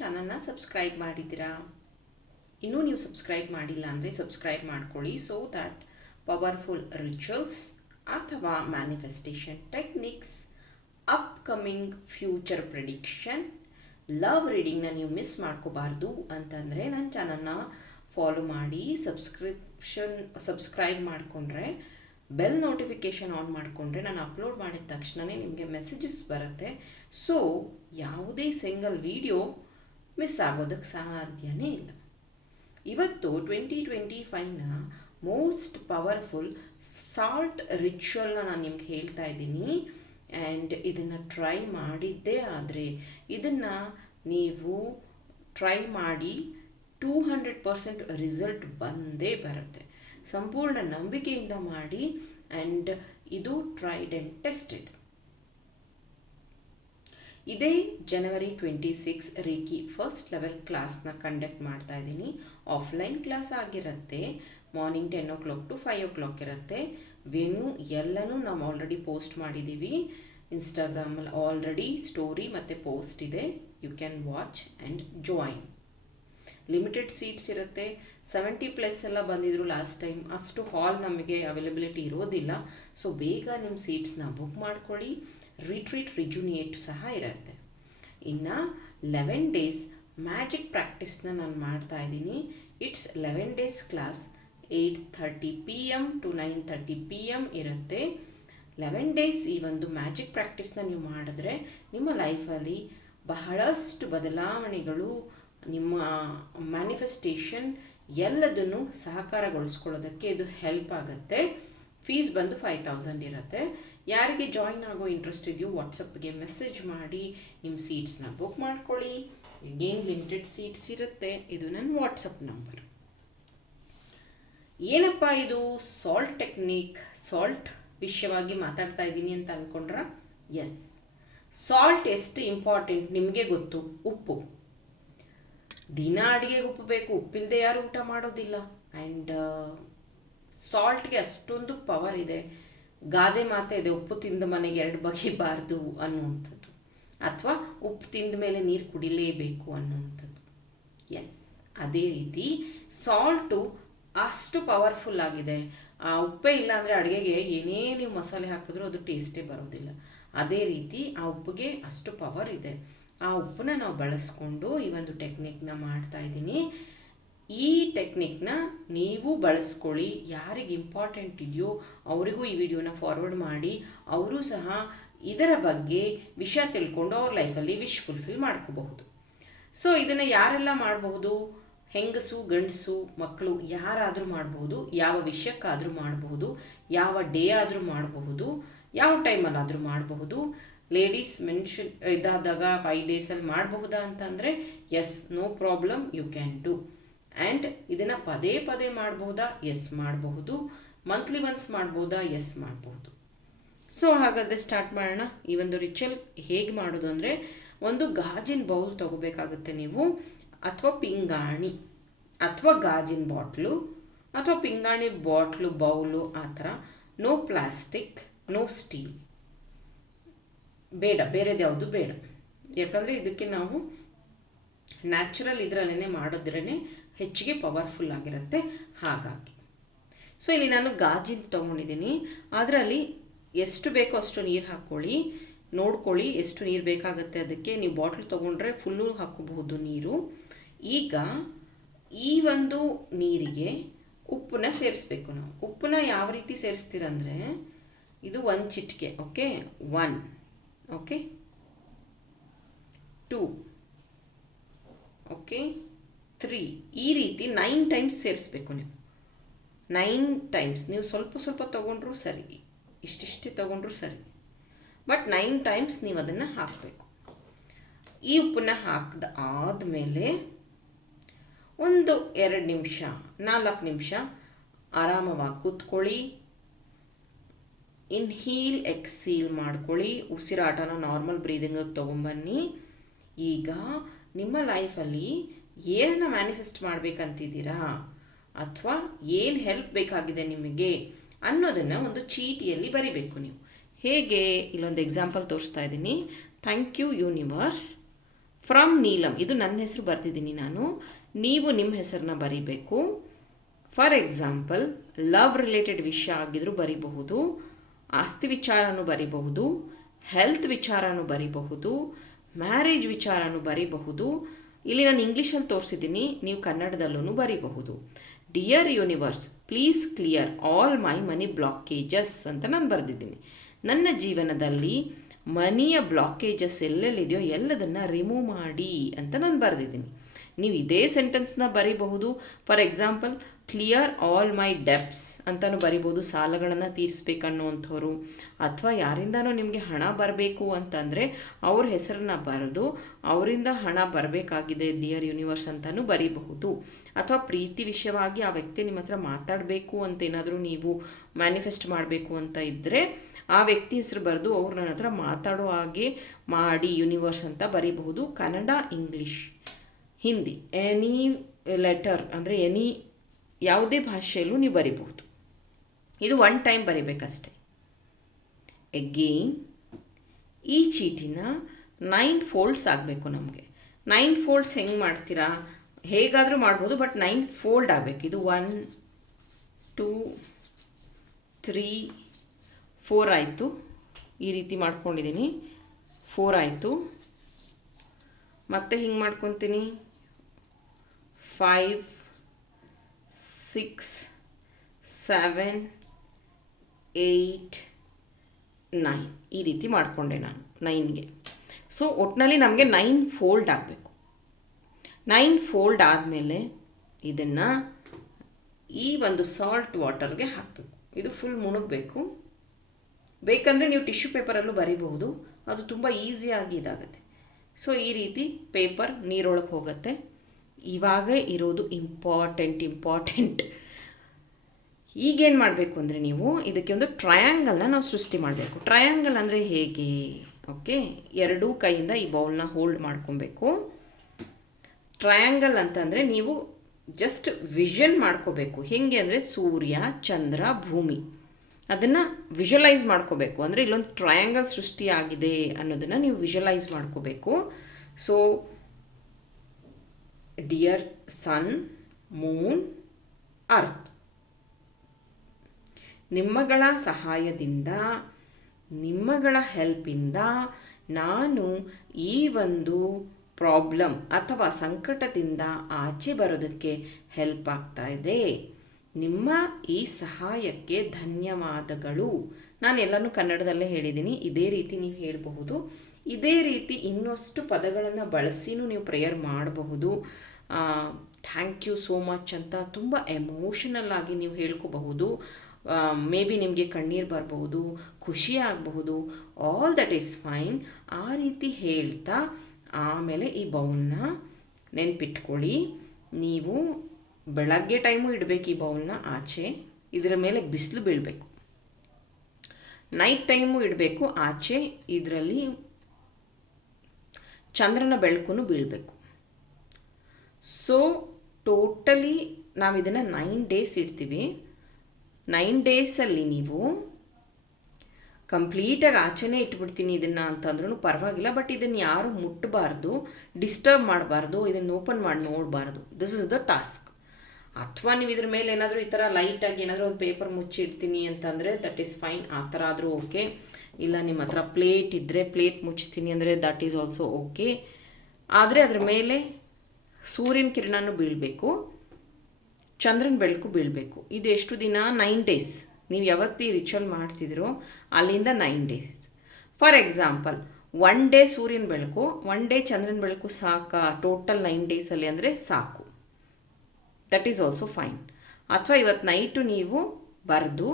ಚಾನಲ್ನ ಸಬ್ಸ್ಕ್ರೈಬ್ ಮಾಡಿದ್ದೀರಾ? ಇನ್ನೂ ನೀವು ಸಬ್ಸ್ಕ್ರೈಬ್ ಮಾಡಿಲ್ಲ ಅಂದರೆ ಸಬ್ಸ್ಕ್ರೈಬ್ ಮಾಡ್ಕೊಳ್ಳಿ. ಸೊ ದ್ಯಾಟ್ ಪವರ್ಫುಲ್ ರಿಚುವಲ್ಸ್ ಅಥವಾ manifestation techniques upcoming future prediction love ರೀಡಿಂಗ್ನ ನೀವು ಮಿಸ್ ಮಾಡ್ಕೋಬಾರ್ದು ಅಂತಂದರೆ ನನ್ನ ಚಾನಲ್ನ ಫಾಲೋ ಮಾಡಿ ಸಬ್ಸ್ಕ್ರಿಪ್ಷನ್ ಸಬ್ಸ್ಕ್ರೈಬ್ ಮಾಡಿಕೊಂಡ್ರೆ ಬೆಲ್ ನೋಟಿಫಿಕೇಷನ್ ಆನ್ ಮಾಡಿಕೊಂಡ್ರೆ ನಾನು ಅಪ್ಲೋಡ್ ಮಾಡಿದ ತಕ್ಷಣವೇ ನಿಮಗೆ ಮೆಸೇಜಸ್ ಬರುತ್ತೆ. ಸೊ ಯಾವುದೇ ಸಿಂಗಲ್ ವಿಡಿಯೋ ಮಿಸ್ ಆಗೋದಕ್ಕೆ ಸಾಧ್ಯನೇ ಇಲ್ಲ ಇವತ್ತು ಟ್ವೆಂಟಿ ಟ್ವೆಂಟಿ ಫೈವ್ನ ಮೋಸ್ಟ್ ಪವರ್ಫುಲ್ ಸಾಲ್ಟ್ ರಿಚುವಲ್ನ ನಾನು ನಿಮ್ಗೆ ಹೇಳ್ತಾ ಇದ್ದೀನಿ. ಆ್ಯಂಡ್ ಇದನ್ನು ಟ್ರೈ ಮಾಡಿದ್ದೇ ಆದರೆ ಇದನ್ನು ನೀವು ಟ್ರೈ ಮಾಡಿ ಟೂ ಹಂಡ್ರೆಡ್ ಪರ್ಸೆಂಟ್ ರಿಸಲ್ಟ್ ಬಂದೇ ಬರುತ್ತೆ. ಸಂಪೂರ್ಣ ನಂಬಿಕೆಯಿಂದ ಮಾಡಿ ಆ್ಯಂಡ್ ಇದು ಟ್ರೈಡ್ ಆ್ಯಂಡ್ ಟೆಸ್ಟೆಡ್ ಇದೇ ಜನವರಿ twenty six reiki first level ಕ್ಲಾಸ್ನ ಕಂಡಕ್ಟ್ ಮಾಡ್ತಾ ಇದ್ದೀನಿ. ಆಫ್ಲೈನ್ ಕ್ಲಾಸ್ ಆಗಿರುತ್ತೆ. Morning ten o'clock to five o'clock ಇರುತ್ತೆ. ವೆನು ಎಲ್ಲನೂ ನಾವು ಆಲ್ರೆಡಿ ಪೋಸ್ಟ್ ಮಾಡಿದ್ದೀವಿ ಇನ್ಸ್ಟಾಗ್ರಾಮಲ್ಲಿ ಆಲ್ರೆಡಿ ಸ್ಟೋರಿ ಮತ್ತು ಪೋಸ್ಟ್ ಇದೆ. You can watch and join limited seats ಇರುತ್ತೆ. ಸೆವೆಂಟಿ ಪ್ಲಸ್ ಎಲ್ಲ ಬಂದಿದ್ರು ಲಾಸ್ಟ್ ಟೈಮ್ ಅಷ್ಟು ಹಾಲ್ ನಮಗೆ ಅವೈಲಬಿಲಿಟಿ ಇರೋದಿಲ್ಲ. ಸೊ ಬೇಗ ನಿಮ್ಮ ಸೀಟ್ಸ್ನ ಬುಕ್ ಮಾಡ್ಕೊಳ್ಳಿ. ರಿಟ್ರೀಟ್ ರಿಜುನಿಯೇಟ್ ಸಹ ಇರುತ್ತೆ. ಇನ್ನು ಲೆವೆನ್ ಡೇಸ್ ಮ್ಯಾಜಿಕ್ ಪ್ರಾಕ್ಟೀಸ್ನ ನಾನು ಮಾಡ್ತಾ ಇದ್ದೀನಿ. It's eleven days class eight thirty P M to nine thirty P M ಇರುತ್ತೆ. ಲೆವೆನ್ ಡೇಸ್ ಈ ಒಂದು ಮ್ಯಾಜಿಕ್ ಪ್ರಾಕ್ಟೀಸ್ನ ನೀವು ಮಾಡಿದ್ರೆ ನಿಮ್ಮ ಲೈಫಲ್ಲಿ ಬಹಳಷ್ಟು ಬದಲಾವಣೆಗಳು, ನಿಮ್ಮ ಮ್ಯಾನಿಫೆಸ್ಟೇಷನ್ ಎಲ್ಲದನ್ನು ಸಹಕಾರಗೊಳಿಸ್ಕೊಳ್ಳೋದಕ್ಕೆ ಇದು ಹೆಲ್ಪ್ ಆಗುತ್ತೆ. ಫೀಸ್ ಬಂದು ಫೈವ್ ತೌಸಂಡ್ ಇರುತ್ತೆ. ಯಾರಿಗೆ ಜಾಯಿನ್ ಆಗೋ ಇಂಟ್ರೆಸ್ಟ್ ಇದೆಯೋ ವಾಟ್ಸಪ್ಗೆ ಮೆಸೇಜ್ ಮಾಡಿ ನಿಮ್ಮ ಸೀಟ್ಸ್ನ ಬುಕ್ ಮಾಡ್ಕೊಳ್ಳಿ. ಏನು ಲಿಮಿಟೆಡ್ ಸೀಟ್ಸ್ ಇರುತ್ತೆ. ಇದು ನನ್ನ ವಾಟ್ಸಪ್ ನಂಬರ್ ಏನಪ್ಪ ಇದು? ಸಾಲ್ಟ್ ಟೆಕ್ನಿಕ್ ಸಾಲ್ಟ್ ವಿಷಯವಾಗಿ ಮಾತಾಡ್ತಾ ಇದ್ದೀನಿ ಅಂತ ಅಂದ್ಕೊಂಡ್ರ ಎಸ್ ಸಾಲ್ಟ್ ಎಷ್ಟು ಇಂಪಾರ್ಟೆಂಟ್ ನಿಮಗೆ ಗೊತ್ತು? ಉಪ್ಪು. ದಿನ ಅಡುಗೆಗೆ ಉಪ್ಪು ಬೇಕು. ಉಪ್ಪಿಲ್ಲದೆ ಯಾರು ಊಟ ಮಾಡೋದಿಲ್ಲ. ಆ್ಯಂಡ್ ಸಾಲ್ಟ್ಗೆ ಅಷ್ಟೊಂದು ಪವರ್ ಇದೆ. ಗಾದೆ ಮಾತೆ ಇದೆ, ಉಪ್ಪು ತಿಂದ ಮನೆಗೆ ಎರಡು ಬಗೆಬಾರ್ದು ಅನ್ನುವಂಥದ್ದು. ಅಥವಾ ಉಪ್ಪು ತಿಂದ ಮೇಲೆ ನೀರು ಕುಡಿಲೇಬೇಕು ಅನ್ನುವಂಥದ್ದು. ಎಸ್ ಅದೇ ರೀತಿ ಸಾಲ್ಟು ಅಷ್ಟು ಪವರ್ಫುಲ್ ಆಗಿದೆ. ಆ ಉಪ್ಪೇ ಇಲ್ಲ ಅಂದರೆ ಅಡುಗೆಗೆ ಏನೇ ನೀವು ಮಸಾಲೆ ಹಾಕಿದ್ರೂ ಅದು ಟೇಸ್ಟೇ ಬರೋದಿಲ್ಲ. ಅದೇ ರೀತಿ ಆ ಉಪ್ಪಿಗೆ ಅಷ್ಟು ಪವರ್ ಇದೆ. ಆ ಉಪ್ಪನ್ನ ನಾವು ಬಳಸ್ಕೊಂಡು ಈ ಒಂದು ಟೆಕ್ನಿಕ್ನ ಮಾಡ್ತಾ ಇದ್ದೀನಿ. ಈ ಟೆಕ್ನಿಕ್ನ ನೀವು ಬಳಸ್ಕೊಳ್ಳಿ. ಯಾರಿಗೆ ಇಂಪಾರ್ಟೆಂಟ್ ಇದೆಯೋ ಅವರಿಗೂ ಈ ವಿಡಿಯೋನ ಫಾರ್ವರ್ಡ್ ಮಾಡಿ. ಅವರು ಸಹ ಇದರ ಬಗ್ಗೆ ವಿಷಯ ತಿಳ್ಕೊಂಡು ಅವ್ರ ಲೈಫಲ್ಲಿ ವಿಶ್ ಫುಲ್ಫಿಲ್ ಮಾಡ್ಕೋಬಹುದು. ಸೊ ಇದನ್ನು ಯಾರೆಲ್ಲ ಮಾಡಬಹುದು? ಹೆಂಗಸು, ಗಂಡಸು ಮಕ್ಕಳು ಯಾರಾದರೂ ಮಾಡಬಹುದು. ಯಾವ ವಿಷಯಕ್ಕಾದರೂ ಮಾಡಬಹುದು. ಯಾವ ಡೇ ಆದರೂ ಮಾಡಬಹುದು. ಯಾವ ಟೈಮಲ್ಲಾದರೂ ಮಾಡಬಹುದು. ಲೇಡೀಸ್ ಮೆನ್ಷನ್ ಇದಾದಾಗ ಫೈವ್ ಡೇಸಲ್ಲಿ ಮಾಡಬಹುದಾ ಅಂತಂದರೆ yes no problem you can do and ಇದನ್ನು ಪದೇ ಪದೇ ಮಾಡ್ಬೋದಾ? ಎಸ್ ಮಾಡಬಹುದು. ಮಂತ್ಲಿ ಒನ್ಸ್ ಮಾಡ್ಬೋದಾ? ಎಸ್ ಮಾಡಬಹುದು. ಸೊ ಹಾಗಾದರೆ ಸ್ಟಾರ್ಟ್ ಮಾಡೋಣ. ಈ ಒಂದು ರಿಚುವಲ್ ಹೇಗೆ ಮಾಡೋದು ಅಂದರೆ ಒಂದು ಗಾಜಿನ ಬೌಲ್ ತಗೋಬೇಕಾಗುತ್ತೆ ನೀವು. ಅಥವಾ ಪಿಂಗಾಣಿ. ಅಥವಾ ಗಾಜಿನ ಬಾಟ್ಲು. ಅಥವಾ ಪಿಂಗಾಣಿ ಬಾಟ್ಲು ಬೌಲು ಆ ಥರ. ನೋ ಪ್ಲಾಸ್ಟಿಕ್ ನೋ ಸ್ಟೀಲ್ ಬೇಡ ಬೇರೆದು ಯಾವುದು ಬೇಡ. ಯಾಕಂದರೆ ಇದಕ್ಕೆ ನಾವು ನ್ಯಾಚುರಲ್ ಇದರಲ್ಲೇ ಮಾಡಿದ್ರೇ ಹೆಚ್ಚಿಗೆ ಪವರ್ಫುಲ್ ಆಗಿರುತ್ತೆ. ಹಾಗಾಗಿ. ಸೊ ಇಲ್ಲಿ ನಾನು ಗಾಜಿನ ತೊಗೊಂಡಿದ್ದೀನಿ. ಅದರಲ್ಲಿ ಎಷ್ಟು ಬೇಕೋ ಅಷ್ಟು ನೀರು ಹಾಕ್ಕೊಳ್ಳಿ ನೋಡ್ಕೊಳ್ಳಿ ಎಷ್ಟು ನೀರು ಬೇಕಾಗುತ್ತೆ ಅದಕ್ಕೆ. ನೀವು ಬಾಟ್ಲ್ ತೊಗೊಂಡ್ರೆ ಫುಲ್ಲು ಹಾಕೋಬಹುದು ನೀರು. ಈಗ ಈ ಒಂದು ನೀರಿಗೆ ಉಪ್ಪನ್ನ ಸೇರಿಸ್ಬೇಕು ನಾವು. ಉಪ್ಪನ್ನ ಯಾವ ರೀತಿ ಸೇರಿಸ್ತೀರಂದರೆ ಇದು ಒನ್ ಚಿಟಿಕೆ okay one okay two okay three ಈ ರೀತಿ ನೈನ್ ಟೈಮ್ಸ್ ಸೇರಿಸ್ಬೇಕು ನೀವು. ನೈನ್ ಟೈಮ್ಸ್ ನೀವು ಸ್ವಲ್ಪ ಸ್ವಲ್ಪ ತೊಗೊಂಡ್ರೂ ಸರಿ. ಇಷ್ಟಿಷ್ಟೇ ತೊಗೊಂಡ್ರೂ ಸರಿ. ಬಟ್ ನೈನ್ ಟೈಮ್ಸ್ ನೀವು ಅದನ್ನು ಹಾಕಬೇಕು. ಈ ಉಪ್ಪನ್ನ ಹಾಕಿದ ಆದಮೇಲೆ ಒಂದು ಎರಡು ನಿಮಿಷ, ನಾಲ್ಕು ನಿಮಿಷ ಆರಾಮವಾಗಿ ಕೂತ್ಕೊಳ್ಳಿ. ಇನ್ಹೀಲ್ ಎಕ್ಸೀಲ್ ಮಾಡ್ಕೊಳ್ಳಿ. ಉಸಿರಾಟನ ನಾರ್ಮಲ್ ಬ್ರೀದಿಂಗಿಗೆ ತೊಗೊಂಬನ್ನಿ ಈಗ ನಿಮ್ಮ ಲೈಫಲ್ಲಿ ಏನನ್ನು ಮ್ಯಾನಿಫೆಸ್ಟ್ ಮಾಡಬೇಕಂತಿದ್ದೀರಾ? ಅಥವಾ ಏನು ಹೆಲ್ಪ್ ಬೇಕಾಗಿದೆ ನಿಮಗೆ ಅನ್ನೋದನ್ನು ಒಂದು ಚೀಟಿಯಲ್ಲಿ ಬರಿಬೇಕು ನೀವು. ಹೇಗೆ? ಇಲ್ಲೊಂದು ಎಕ್ಸಾಂಪಲ್ ತೋರಿಸ್ತಾ ಇದ್ದೀನಿ. Thank you universe from Neelam ಇದು ನನ್ನ ಹೆಸರು ಬರ್ತಿದ್ದೀನಿ ನಾನು. ನೀವು ನಿಮ್ಮ ಹೆಸರನ್ನ ಬರಿಬೇಕು. ಫಾರ್ ಎಕ್ಸಾಂಪಲ್ ಲವ್ ರಿಲೇಟೆಡ್ ವಿಷಯ ಆಗಿದ್ರೂ ಬರಿಬಹುದು. ಆಸ್ತಿ ವಿಚಾರನೂ ಬರಿಬಹುದು. ಹೆಲ್ತ್ ವಿಚಾರನೂ ಬರೀಬಹುದು. ಮ್ಯಾರೇಜ್ ವಿಚಾರನೂ ಬರೀಬಹುದು. ಇಲ್ಲಿ ನಾನು ಇಂಗ್ಲೀಷಲ್ಲಿ ತೋರಿಸಿದ್ದೀನಿ, ನೀವು ಕನ್ನಡದಲ್ಲೂ ಬರೀಬಹುದು. Dear universe please clear all my money blockages ಅಂತ ನಾನು ಬರೆದಿದ್ದೀನಿ. ನನ್ನ ಜೀವನದಲ್ಲಿ ಮನಿಯ ಬ್ಲಾಕೇಜಸ್ ಎಲ್ಲೆಲ್ಲಿದೆಯೋ ಎಲ್ಲದನ್ನು ರಿಮೂವ್ ಮಾಡಿ ಅಂತ ನಾನು ಬರೆದಿದ್ದೀನಿ. ನೀವು ಇದೇ ಸೆಂಟೆನ್ಸ್ನ ಬರೀಬಹುದು. For example clear all my debts ಅಂತಲೂ ಬರಿಬೋದು, ಸಾಲಗಳನ್ನು ತೀರಿಸ್ಬೇಕನ್ನುವಂಥವ್ರು. ಅಥವಾ ಯಾರಿಂದನೂ ನಿಮಗೆ ಹಣ ಬರಬೇಕು ಅಂತಂದರೆ ಅವ್ರ ಹೆಸರನ್ನ ಬರೆದು ಅವರಿಂದ ಹಣ ಬರಬೇಕಾಗಿದೆ ಡಿಯರ್ ಯೂನಿವರ್ಸ್ ಅಂತಲೂ ಬರೀಬಹುದು. ಅಥವಾ ಪ್ರೀತಿ ವಿಷಯವಾಗಿ ಆ ವ್ಯಕ್ತಿ ನಿಮ್ಮ ಹತ್ರ ಮಾತಾಡಬೇಕು ಅಂತ ಏನಾದರೂ ನೀವು ಮ್ಯಾನಿಫೆಸ್ಟ್ ಮಾಡಬೇಕು ಅಂತ ಇದ್ದರೆ ಆ ವ್ಯಕ್ತಿ ಹೆಸರು ಬರೆದು ಅವ್ರು ನನ್ನ ಹತ್ರ ಮಾತಾಡೋ ಹಾಗೆ ಮಾಡಿ ಯೂನಿವರ್ಸ್ ಅಂತ ಬರೀಬಹುದು. Kannada English Hindi any letter ಅಂದರೆ ಎನಿ ಯಾವುದೇ ಭಾಷೆಯಲ್ಲೂ ನೀವು ಬರಿಬಹುದು. ಇದು ಒನ್ ಟೈಮ್ ಬರಿಬೇಕಷ್ಟೆ. ಎಗೇನ್ ಈ ಚೀಟಿನ ನೈನ್ ಫೋಲ್ಡ್ಸ್ ಆಗಬೇಕು ನಮಗೆ. ನೈನ್ ಫೋಲ್ಡ್ಸ್ ಹೆಂಗೆ ಮಾಡ್ತೀರಾ? ಹೇಗಾದರೂ ಮಾಡ್ಬೋದು ಬಟ್ ನೈನ್ ಫೋಲ್ಡ್ ಆಗಬೇಕು. ಇದು ಒನ್ ಟೂ ತ್ರೀ ಫೋರ್ ಆಯಿತು. ಈ ರೀತಿ ಮಾಡ್ಕೊಂಡಿದ್ದೀನಿ. ಫೋರ್ ಆಯಿತು. ಮತ್ತೆ ಹಿಂಗೆ ಮಾಡ್ಕೊತೀನಿ? Five six seven eight nine ಈ ರೀತಿ ಮಾಡಿಕೊಂಡೆ ನಾನು ನೈನ್ಗೆ. ಸೊ ಒಟ್ಟಿನಲ್ಲಿ ನಮಗೆ ನೈನ್ ಫೋಲ್ಡ್ ಆಗಬೇಕು. ನೈನ್ ಫೋಲ್ಡ್ ಆದಮೇಲೆ ಇದನ್ನು ಈ ಒಂದು ಸಾಲ್ಟ್ ವಾಟರ್ಗೆ ಹಾಕಬೇಕು. ಇದು ಫುಲ್ ಮುಳುಗಬೇಕು ಬೇಕಂದರೆ ನೀವು ಟಿಶ್ಯೂ ಪೇಪರಲ್ಲೂ ಬರಿಬಹುದು. ಅದು ತುಂಬ ಈಸಿಯಾಗಿ ಇದಾಗುತ್ತೆ. ಸೊ ಈ ರೀತಿ ಪೇಪರ್ ನೀರೊಳಗೆ ಹೋಗುತ್ತೆ. ಇವಾಗ ಇರೋದು ಇಂಪಾರ್ಟೆಂಟ್ ಇಂಪಾರ್ಟೆಂಟ್ ಈಗೇನು ಮಾಡಬೇಕು ಅಂದರೆ ನೀವು ಇದಕ್ಕೆ ಒಂದು ಟ್ರಯಾಂಗಲ್ನ ನಾವು ಸೃಷ್ಟಿ ಮಾಡಬೇಕು. ಟ್ರಯಾಂಗಲ್ ಅಂದರೆ ಹೇಗೆ? ಓಕೆ, ಎರಡೂ ಕೈಯಿಂದ ಈ ಬೌಲ್ನ ಹೋಲ್ಡ್ ಮಾಡ್ಕೊಬೇಕು. ಟ್ರಯಾಂಗಲ್ ಅಂತಂದರೆ ನೀವು ಜಸ್ಟ್ ವಿಷನ್ ಮಾಡ್ಕೋಬೇಕು. ಹೇಗೆ ಅಂದರೆ ಸೂರ್ಯ, ಚಂದ್ರ, ಭೂಮಿ. ಅದನ್ನು ವಿಜುವಲೈಸ್ ಮಾಡ್ಕೋಬೇಕು. ಅಂದರೆ ಇಲ್ಲೊಂದು ಟ್ರಯಾಂಗಲ್ ಸೃಷ್ಟಿಯಾಗಿದೆ ಅನ್ನೋದನ್ನು ನೀವು ವಿಜುವಲೈಸ್ ಮಾಡ್ಕೋಬೇಕು. So dear sun moon earth ನಿಮ್ಮಗಳ ಸಹಾಯದಿಂದ, ನಿಮ್ಮಗಳ ಹೆಲ್ಪಿಂದ ನಾನು ಈ ಒಂದು ಪ್ರಾಬ್ಲಮ್ ಅಥವಾ ಸಂಕಟದಿಂದ ಆಚೆ ಬರೋದಕ್ಕೆ ಹೆಲ್ಪ್ ಆಗ್ತಾ ಇದೆ. ನಿಮ್ಮ ಈ ಸಹಾಯಕ್ಕೆ ಧನ್ಯವಾದಗಳು. ನಾನು ಎಲ್ಲನೂ ಕನ್ನಡದಲ್ಲೇ ಹೇಳಿದ್ದೀನಿ. ಇದೇ ರೀತಿ ನೀವು ಹೇಳಬಹುದು. ಇದೇ ರೀತಿ ಇನ್ನಷ್ಟು ಪದಗಳನ್ನು ಬಳಸಿನೂ ನೀವು ಪ್ರೇಯರ್ ಮಾಡಬಹುದು. ಥ್ಯಾಂಕ್ ಯು ಸೋ ಮಚ್ ಅಂತ ತುಂಬ ಎಮೋಷನಲ್ ಆಗಿ ನೀವು ಹೇಳ್ಕೋಬಹುದು. ಮೇ ಬಿ ನಿಮಗೆ ಕಣ್ಣೀರು ಬರಬಹುದು, ಖುಷಿ ಆಗಬಹುದು ಆಲ್ ದಟ್ ಈಸ್ ಫೈನ್ ಆ ರೀತಿ ಹೇಳ್ತಾ ಆಮೇಲೆ ಈ ಬೌಲ್ನ ನೆನ್ಪಿಟ್ಕೊಳ್ಳಿ. ನೀವು ಬೆಳಗ್ಗೆ ಟೈಮು ಇಡಬೇಕು ಈ ಬೌಲ್ನ ಆಚೆ ಇದರ ಮೇಲೆ ಬಿಸಿಲು ಬೀಳಬೇಕು. ನೈಟ್ ಟೈಮು ಇಡಬೇಕು, ಆಚೆ ಇದರಲ್ಲಿ ಚಂದ್ರನ ಬೆಳಕು ಬೀಳಬೇಕು. ಸೊ ಟೋಟಲಿ ನಾವು ಇದನ್ನು ನೈನ್ ಡೇಸ್ ಇಡ್ತೀವಿ ನೈನ್ ಡೇಸಲ್ಲಿ ನೀವು ಕಂಪ್ಲೀಟಾಗಿ ಆಚೆನೇ ಇಟ್ಬಿಡ್ತೀನಿ ಇದನ್ನು ಅಂತಂದ್ರೂ ಪರವಾಗಿಲ್ಲ ಬಟ್ ಇದನ್ನು ಯಾರು ಮುಟ್ಟಬಾರ್ದು ಡಿಸ್ಟರ್ಬ್ ಮಾಡಬಾರ್ದು, ಇದನ್ನು ಓಪನ್ ಮಾಡಿ ನೋಡಬಾರ್ದು. ದಿಸ್ ಇಸ್ ದ ಟಾಸ್ಕ್ ಅಥವಾ ನೀವು ಇದ್ರ ಮೇಲೆ ಏನಾದರೂ ಈ ಥರ ಲೈಟಾಗಿ ಏನಾದರೂ ಒಂದು ಪೇಪರ್ ಮುಚ್ಚಿಡ್ತೀನಿ ಅಂತಂದರೆ ದಟ್ ಈಸ್ ಫೈನ್ ಆ ಥರ ಆದರೂ ಓಕೆ ಇಲ್ಲ ನಿಮ್ಮ ಹತ್ರ ಪ್ಲೇಟ್ ಇದ್ದರೆ ಪ್ಲೇಟ್ ಮುಚ್ತೀನಿ ಅಂದರೆ ದಟ್ ಈಸ್ ಆಲ್ಸೋ ಓಕೆ ಆದರೆ ಅದರ ಮೇಲೆ ಸೂರ್ಯನ ಕಿರಣನೂ ಬೀಳಬೇಕು, ಚಂದ್ರನ ಬೆಳಕು ಬೀಳಬೇಕು. ಇದು ಎಷ್ಟು ದಿನ? ನೈನ್ ಡೇಸ್ ನೀವು ಯಾವತ್ತಿ ರಿಚುವಲ್ ಮಾಡ್ತಿದ್ರೋ ಅಲ್ಲಿಂದ nine days for example one day ಸೂರ್ಯನ ಬೆಳಕು ಒನ್ ಡೇ ಚಂದ್ರನ ಬೆಳಕು ಸಾಕಾ? ಟೋಟಲ್ ನೈನ್ ಡೇಸಲ್ಲಿ ಅಂದರೆ ಸಾಕು. ದಟ್ ಈಸ್ ಆಲ್ಸೋ ಫೈನ್ ಅಥವಾ ಇವತ್ತು ನೈಟು ನೀವು ಬರೆದು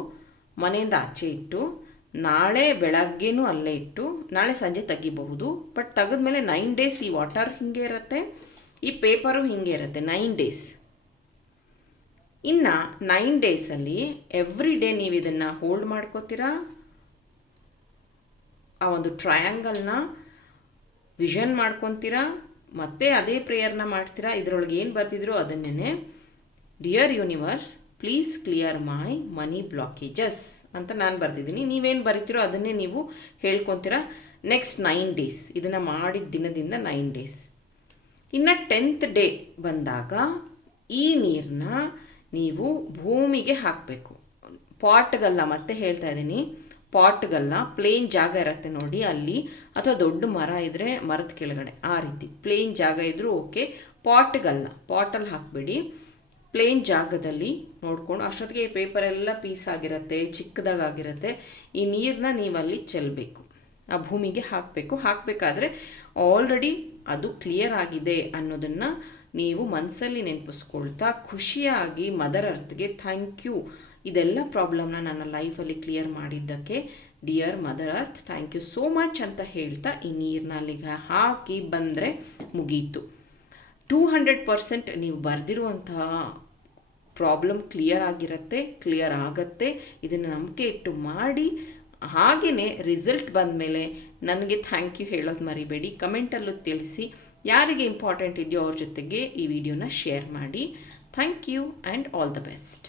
ಮನೆಯಿಂದ ಆಚೆ ಇಟ್ಟು ನಾಳೆ ಬೆಳಗ್ಗೆನೂ ಅಲ್ಲೇ ಇಟ್ಟು ನಾಳೆ ಸಂಜೆ ತೆಗಿಬಹುದು. ಬಟ್ ತೆಗೆದ್ಮೇಲೆ ನೈನ್ ಡೇಸ್ ಈ ವಾಟರ್ ಹಿಂಗೆ ಇರುತ್ತೆ, ಈ ಪೇಪರು ಹಿಂಗೆ ಇರುತ್ತೆ ನೈನ್ ಡೇಸ್ ಇನ್ನು ನೈನ್ ಡೇಸಲ್ಲಿ ಎವ್ರಿ ಡೇ ನೀವು ಇದನ್ನು ಹೋಲ್ಡ್ ಮಾಡ್ಕೋತೀರಾ? ಆ ಒಂದು ಟ್ರಯಾಂಗಲ್ನ ವಿಷನ್ ಮಾಡ್ಕೊತೀರಾ? ಮತ್ತೆ ಅದೇ ಪ್ರೇಯರ್ನ ಮಾಡ್ತೀರಾ? ಇದರೊಳಗೆ ಏನು ಬರ್ತಿದ್ರು ಅದನ್ನೇ dear universe please clear my money blockages ಅಂತ ನಾನು ಬರ್ತಿದ್ದೀನಿ ನೀವೇನು ಬರಿತೀರೋ ಅದನ್ನೇ ನೀವು ಹೇಳ್ಕೊತೀರಾ. ನೆಕ್ಸ್ಟ್ ನೈನ್ ಡೇಸ್ ಇದನ್ನು ಮಾಡಿದ ದಿನದಿಂದ ನೈನ್ ಡೇಸ್ ಇನ್ನು ಟೆಂತ್ ಡೇ ಬಂದಾಗ ಈ ನೀರನ್ನ ನೀವು ಭೂಮಿಗೆ ಹಾಕಬೇಕು. ಪಾಟ್ಗಲ್ಲ ಮತ್ತೆ ಹೇಳ್ತಾ ಇದ್ದೀನಿ. ಪಾಟ್ಗಲ್ಲ ಪ್ಲೇನ್ ಜಾಗ ಇರುತ್ತೆ ನೋಡಿ ಅಲ್ಲಿ. ಅಥವಾ ದೊಡ್ಡ ಮರ ಇದ್ದರೆ ಮರದ ಕೆಳಗಡೆ. ಆ ರೀತಿ ಪ್ಲೇನ್ ಜಾಗ ಇದ್ದರೂ ಓಕೆ ಪಾಟ್ಗಲ್ಲ ಪಾಟಲ್ಲಿ ಹಾಕಬೇಡಿ. ಪ್ಲೇನ್ ಜಾಗದಲ್ಲಿ ನೋಡಿಕೊಂಡು ಅಷ್ಟೊತ್ತಿಗೆ ಈ ಪೇಪರ್ ಎಲ್ಲ ಪೀಸ್ ಆಗಿರುತ್ತೆ ಚಿಕ್ಕದಾಗಿರುತ್ತೆ ಈ ನೀರನ್ನ ನೀವು ಅಲ್ಲಿ ಚೆಲ್ಲಬೇಕು ಆ ಭೂಮಿಗೆ ಹಾಕಬೇಕು. ಹಾಕಬೇಕಾದ್ರೆ ಆಲ್ರೆಡಿ ಅದು ಕ್ಲಿಯರ್ ಆಗಿದೆ ಅನ್ನೋದನ್ನು ನೀವು ಮನಸ್ಸಲ್ಲಿ ನೆನಪಿಸ್ಕೊಳ್ತಾ ಖುಷಿಯಾಗಿ ಮದರ್ ಅರ್ತ್ಗೆ ಥ್ಯಾಂಕ್ ಯು ಇದೆಲ್ಲ ಪ್ರಾಬ್ಲಮ್ನ ನನ್ನ ಲೈಫಲ್ಲಿ ಕ್ಲಿಯರ್ ಮಾಡಿದ್ದಕ್ಕೆ dear mother earth thank you so much ಅಂತ ಹೇಳ್ತಾ ಈ ನೀರನ್ನ ಅಲ್ಲಿಗೆ ಹಾಕಿ ಬಂದರೆ ಮುಗೀತು. ಟೂ ಹಂಡ್ರೆಡ್ ಪರ್ಸೆಂಟ್ ನೀವು ಬರೆದಿರುವಂತಹ ಪ್ರಾಬ್ಲಮ್ ಕ್ಲಿಯರ್ ಆಗಿರುತ್ತೆ ಕ್ಲಿಯರ್ ಆಗತ್ತೆ. ಇದನ್ನು ನಂಬಿಕೆ ಇಟ್ಟು ಮಾಡಿ. ಹಾಗೆಯೇ ರಿಸಲ್ಟ್ ಬಂದ ಮೇಲೆ ನನಗೆ ಥ್ಯಾಂಕ್ ಯು ಹೇಳೋದು ಮರಿಬೇಡಿ. ಕಮೆಂಟಲ್ಲೂ ತಿಳಿಸಿ. ಯಾರಿಗೆ ಇಂಪಾರ್ಟೆಂಟ್ ಇದೆಯೋ ಅವ್ರ ಜೊತೆಗೆ ಈ ವಿಡಿಯೋನ ಶೇರ್ ಮಾಡಿ. Thank you and all the best